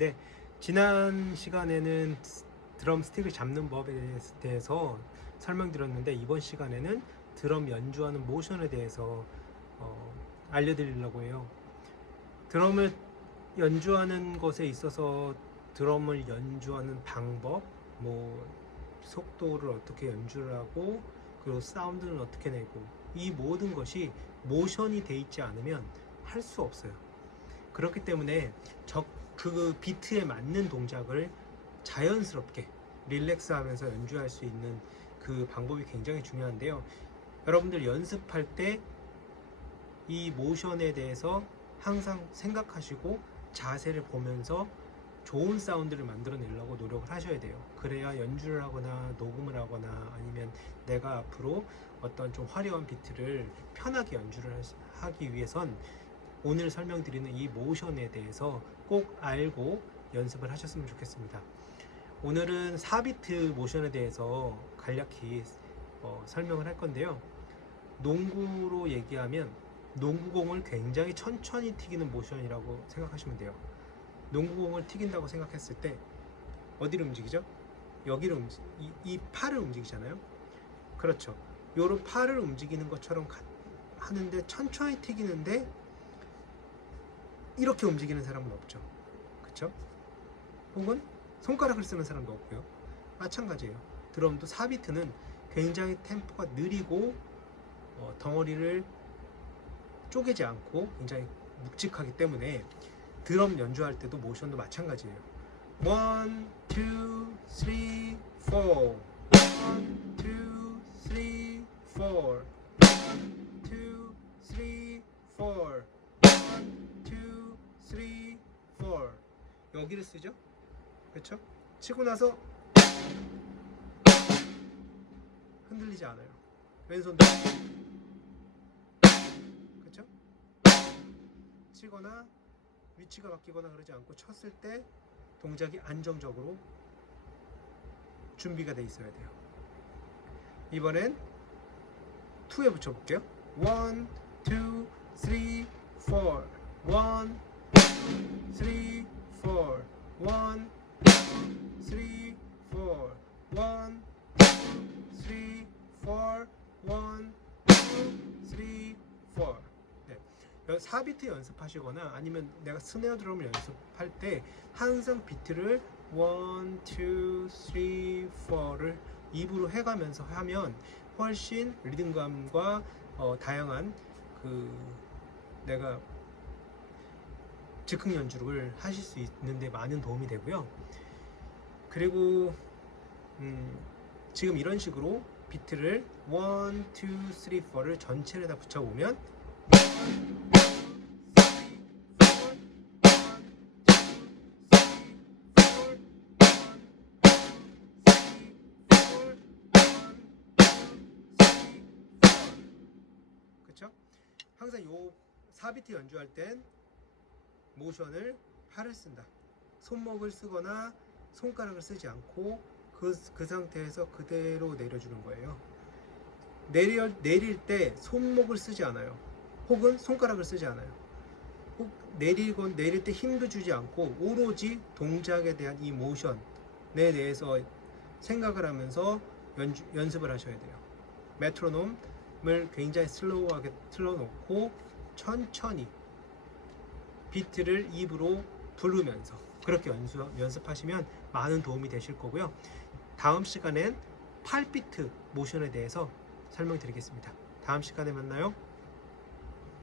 네, 지난 시간에는 스- 드럼 스틱을 잡는 법에 대해서 설명드렸는데 이번 시간에는 드럼 연주하는 모션에 대해서 어, 알려드리려고 해요. 드럼을 연주하는 것에 있어서 드럼을 연주하는 방법, 뭐 속도를 어떻게 연주를 하고 그리고 사운드는 어떻게 내고 이 모든 것이 모션이 돼 있지 않으면 할 수 없어요. 그렇기 때문에 적, 그 비트에 맞는 동작을 자연스럽게 릴렉스 하면서 연주할 수 있는 그 방법이 굉장히 중요한데요. 여러분들 연습할 때 이 모션에 대해서 항상 생각하시고 자세를 보면서 좋은 사운드를 만들어내려고 노력을 하셔야 돼요. 그래야 연주를 하거나 녹음을 하거나 아니면 내가 앞으로 어떤 좀 화려한 비트를 편하게 연주를 하기 위해선 오늘 설명드리는 이 모션에 대해서 꼭 알고 연습을 하셨으면 좋겠습니다. 오늘은 4비트 모션에 대해서 간략히 어, 설명을 할 건데요. 농구로 얘기하면 농구공을 굉장히 천천히 튀기는 모션이라고 생각하시면 돼요. 농구공을 튀긴다고 생각했을 때 어디를 움직이죠? 여기를 움직, 이, 이 팔을 움직이잖아요. 그렇죠. 요런 팔을 움직이는 것처럼 가- 하는데 천천히 튀기는데 이렇게 움직이는 사람은 없죠. 그렇죠? 혹은 손가락을 쓰는 사람도 없고요. 마찬가지예요. 드럼도 4비트는 굉장히 템포가 느리고 어, 덩어리를 쪼개지 않고 굉장히 묵직하기 때문에 드럼 연주할 때도 모션도 마찬가지예요. 1, 2, 3, 4 1, 2, 3, 4 1, 2, 3, 4 여기를 쓰죠? 그렇죠? 치고 나서 흔들리지 않아요. 왼손도 그렇죠? 치거나 위치가 바뀌거나 그러지 않고 쳤을 때 동작이 안정적으로 준비가 돼 있어야 돼요. 이번엔 2에 붙여 볼게요. 1 2 3 4 1 4 1 2 3 4 네. 4비트 연습하시거나 아니면 내가 스네어 드럼을 연습할 때 항상 비트를 1, 2, 3, 4를 입으로 해가면서 하면 훨씬 리듬감과 어, 다양한 그 내가 즉흥 연주를 하실 수 있는데 많은 도움이 되고요. 그리고 음, 지금 이런 식으로 비트를 1, 2, 3, 4를 전체를 다 붙여보면 그쵸? 항상 요 4비트 연주할 땐 모션을 팔을 쓴다. 손목을 쓰거나 손가락을 쓰지 않고 그, 그 상태에서 그대로 내려주는 거예요. 내려, 내릴 때 손목을 쓰지 않아요. 혹은 손가락을 쓰지 않아요. 혹 내리건 내릴 때 힘도 주지 않고 오로지 동작에 대한 이 모션에 대해서 생각을 하면서 연주, 연습을 하셔야 돼요. 메트로놈을 굉장히 슬로우하게 틀어놓고 천천히 비트를 입으로 부르면서 그렇게 연수, 연습하시면 많은 도움이 되실 거고요. 다음 시간엔 8비트 모션에 대해서 설명드리겠습니다. 다음 시간에 만나요.